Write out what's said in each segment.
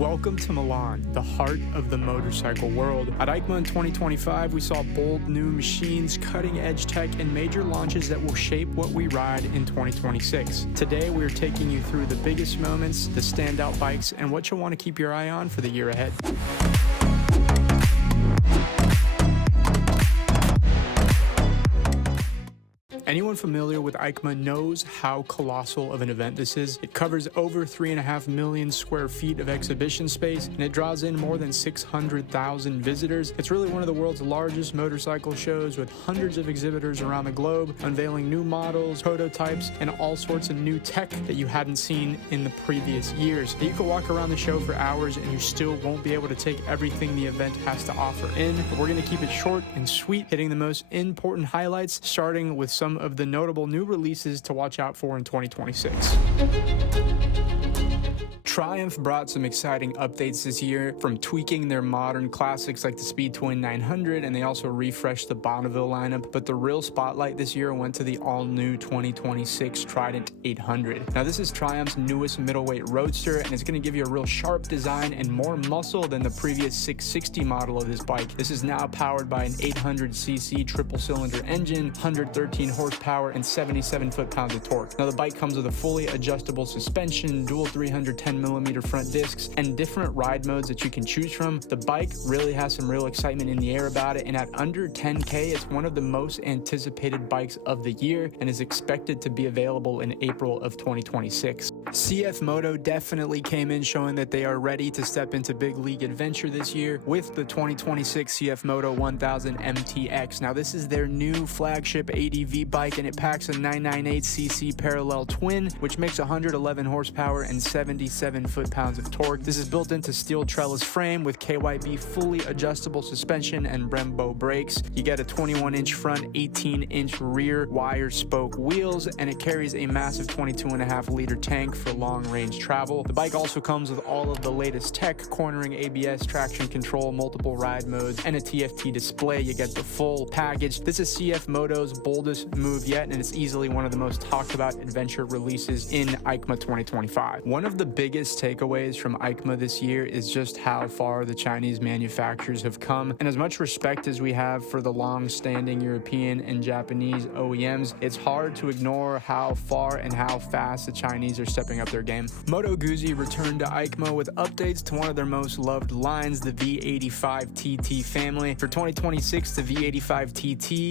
Welcome to Milan, the heart of the motorcycle world. At EICMA in 2025, we saw bold new machines, cutting-edge tech, and major launches that will shape what we ride in 2026. Today, we're taking you through the biggest moments, the standout bikes, and what you'll want to keep your eye on for the year ahead. Anyone familiar with EICMA knows how colossal of an event this is. It covers over 3.5 million square feet of exhibition space, and it draws in more than 600,000 visitors. It's really one of the world's largest motorcycle shows, with hundreds of exhibitors around the globe unveiling new models, prototypes, and all sorts of new tech that you hadn't seen in the previous years. You can walk around the show for hours and you still won't be able to take everything the event has to offer in, but we're going to keep it short and sweet, hitting the most important highlights, starting with some of the notable new releases to watch out for in 2026. Triumph brought some exciting updates this year, from tweaking their modern classics like the Speed Twin 900, and they also refreshed the Bonneville lineup, but the real spotlight this year went to the all-new 2026 Trident 800. Now, this is Triumph's newest middleweight roadster, and it's going to give you a real sharp design and more muscle than the previous 660 model of this bike. This is now powered by an 800cc triple-cylinder engine, 113 horsepower, and 77 foot-pounds of torque. Now, the bike comes with a fully adjustable suspension, dual 310mm front discs, and different ride modes that you can choose from. The bike really has some real excitement in the air about it, and at under $10K, it's one of the most anticipated bikes of the year and is expected to be available in April of 2026. CFMOTO definitely came in showing that they are ready to step into big league adventure this year with the 2026 CFMOTO 1000 MTX. Now, this is their new flagship ADV bike, and it packs a 998cc parallel twin, which makes 111 horsepower and 77 foot-pounds of torque. This is built into steel trellis frame with KYB fully adjustable suspension and Brembo brakes. You get a 21-inch front, 18-inch rear wire spoke wheels, and it carries a massive 22.5-liter tank for long-range travel. The bike also comes with all of the latest tech, cornering ABS, traction control, multiple ride modes, and a TFT display. You get the full package. This is CFMOTO's boldest move yet, and it's easily one of the most talked about adventure releases in EICMA 2025. One of the biggest takeaways from EICMA this year is just how far the Chinese manufacturers have come, and as much respect as we have for the long-standing European and Japanese OEMs, it's hard to ignore how far and how fast the Chinese are stepping up their game. Moto Guzzi returned to EICMA with updates to one of their most loved lines, the V85 TT family. For 2026, the V85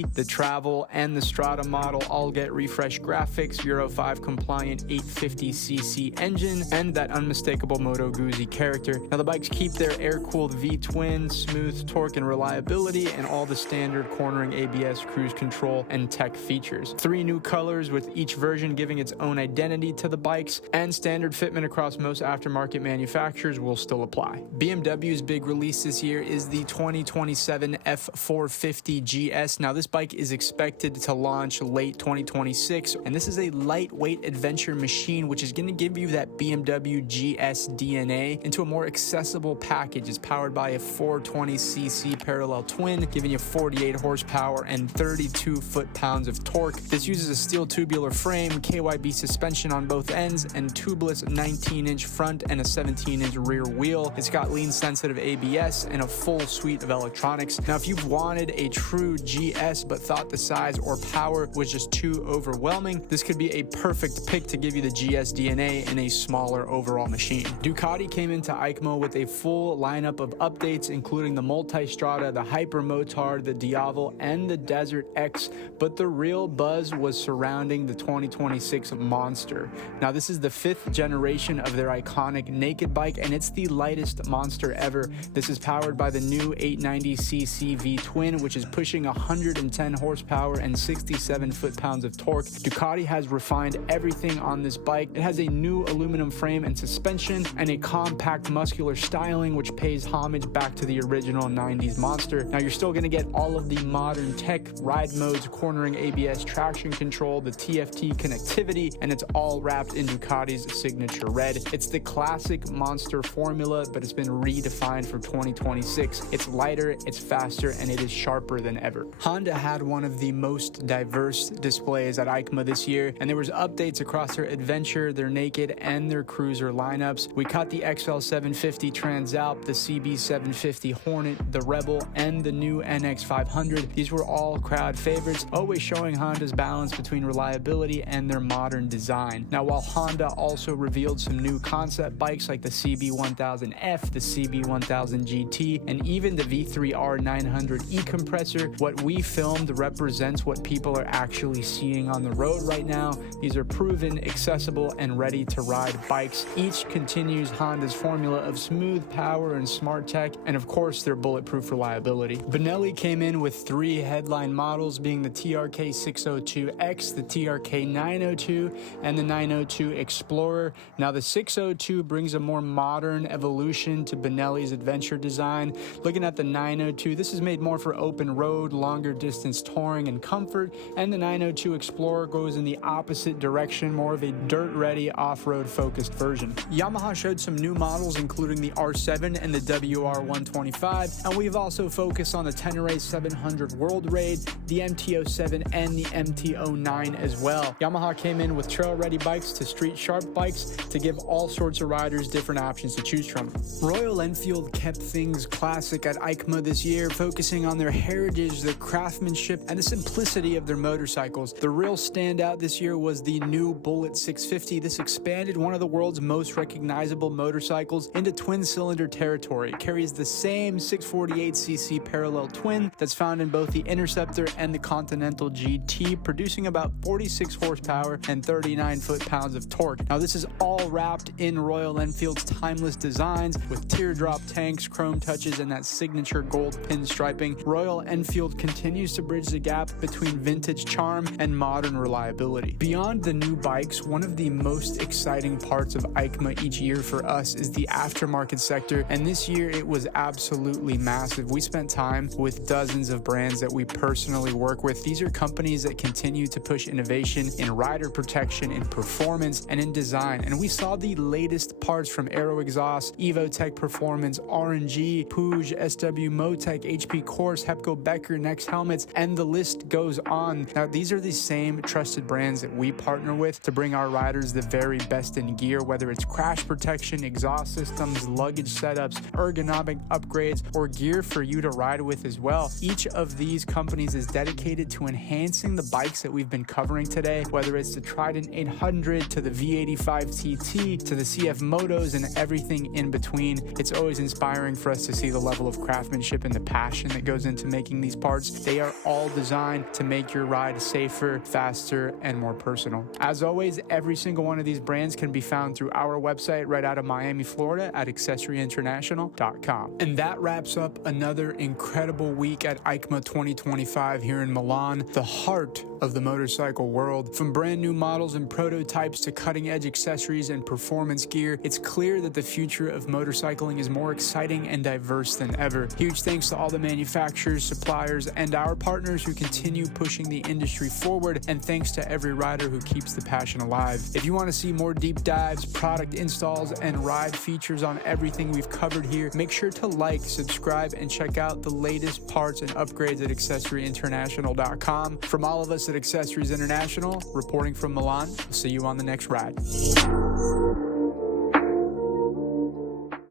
TT, the Travel, and the Strada model all get refreshed graphics, Euro 5 compliant 850cc engine, and that unmistakable Moto Guzzi character. Now, the bikes keep their air-cooled V-twin, smooth torque and reliability, and all the standard cornering ABS, cruise control, and tech features. 3 new colors, with each version giving its own identity to the bikes, and standard fitment across most aftermarket manufacturers will still apply. BMW's big release this year is the 2027 F450 GS. Now, this bike is expected to launch late 2026, and this is a lightweight adventure machine which is going to give you that BMW GS DNA into a more accessible package. It's powered by a 420cc parallel twin, giving you 48 horsepower and 32 foot-pounds of torque. This uses a steel tubular frame, KYB suspension on both ends, and tubeless 19-inch front and a 17-inch rear wheel. It's got lean-sensitive ABS and a full suite of electronics. Now, if you've wanted a true GS but thought the size or power was just too overwhelming, this could be a perfect pick to give you the GS DNA in a smaller overall machine. Ducati came into EICMA with a full lineup of updates, including the Multistrada, the Hyper Motard, the Diavel, and the Desert X, but the real buzz was surrounding the 2026 Monster. Now, this is the 5th generation of their iconic naked bike, and it's the lightest Monster ever. This is powered by the new 890cc V-twin, which is pushing 110 horsepower and 67 foot-pounds of torque. Ducati has refined everything on this bike. It has a new aluminum frame and suspension, and a compact muscular styling which pays homage back to the original 90s Monster. Now, you're still going to get all of the modern tech, ride modes, cornering ABS, traction control, the TFT connectivity, and it's all wrapped in Ducati's signature red. It's the classic Monster formula, but it's been redefined for 2026. It's lighter, it's faster, and it is sharper than ever. Honda had one of the most diverse displays at EICMA this year, and there was updates across their adventure, their naked, and their cruiser cruiser lineups. We caught the XL750 Transalp, the CB750 Hornet, the Rebel, and the new NEXX 500. These were all crowd favorites, always showing Honda's balance between reliability and their modern design. Now, while Honda also revealed some new concept bikes like the CB1000F, the CB1000 GT, and even the V3R 900 e-compressor, what we filmed represents what people are actually seeing on the road right now. These are proven, accessible, and ready to ride bikes. Each continues Honda's formula of smooth power and smart tech, and of course their bulletproof reliability. Benelli came in with 3 headline models, being the TRK 602X, the TRK 902, and the 902 Explorer. Now the 602 brings a more modern evolution to Benelli's adventure design. Looking at the 902, this is made more for open road, longer distance touring and comfort, and the 902 Explorer goes in the opposite direction, more of a dirt-ready off-road focused version. Yamaha showed some new models including the R7 and the WR125, and we've also focused on the Tenere 700 World Raid, the MT-07, and the MT-09 as well. Yamaha came in with trail-ready bikes to street-sharp bikes to give all sorts of riders different options to choose from. Royal Enfield kept things classic at EICMA this year, focusing on their heritage, their craftsmanship, and the simplicity of their motorcycles. The real standout this year was the new Bullet 650. This expanded one of the world's most recognizable motorcycles into twin-cylinder territory. It carries the same 648cc parallel twin that's found in both the Interceptor and the Continental GT, producing about 46 horsepower and 39 foot-pounds of torque. Now, this is all wrapped in Royal Enfield's timeless designs with teardrop tanks, chrome touches, and that signature gold pin striping. Royal Enfield continues to bridge the gap between vintage charm and modern reliability. Beyond the new bikes, one of the most exciting parts of EICMA each year for us is the aftermarket sector, and this year it was absolutely massive. We spent time with dozens of brands that we personally work with. These are companies that continue to push innovation in rider protection, in performance, and in design, and we saw the latest parts from Aero Exhaust, Evotech Performance, R&G, Puig, SW-Motech, HP Corse, Hepco Becker, NEXX Helmets, and the list goes on. Now, these are the same trusted brands that we partner with to bring our riders the very best in gear, whether it's crash protection, exhaust systems, luggage setups, ergonomic upgrades, or gear for you to ride with as well. Each of these companies is dedicated to enhancing the bikes that we've been covering today, whether it's the Trident 800 to the V85 TT to the CFMOTOs and everything in between. It's always inspiring for us to see the level of craftsmanship and the passion that goes into making these parts. They are all designed to make your ride safer, faster, and more personal. As always, every single one of these brands can be found through our website right out of Miami, Florida at accessoryinternational.com. And that wraps up another incredible week at EICMA 2025 here in Milan, the heart of the motorcycle world. From brand new models and prototypes to cutting edge accessories and performance gear, it's clear that the future of motorcycling is more exciting and diverse than ever. Huge thanks to all the manufacturers, suppliers, and our partners who continue pushing the industry forward, and thanks to every rider who keeps the passion alive. If you want to see more deep dives, product installs, and ride features on everything we've covered here, make sure to like, subscribe, and check out the latest parts and upgrades at accessoryinternational.com. From all of us at Accessories International, reporting from Milan, we'll see you on the next ride.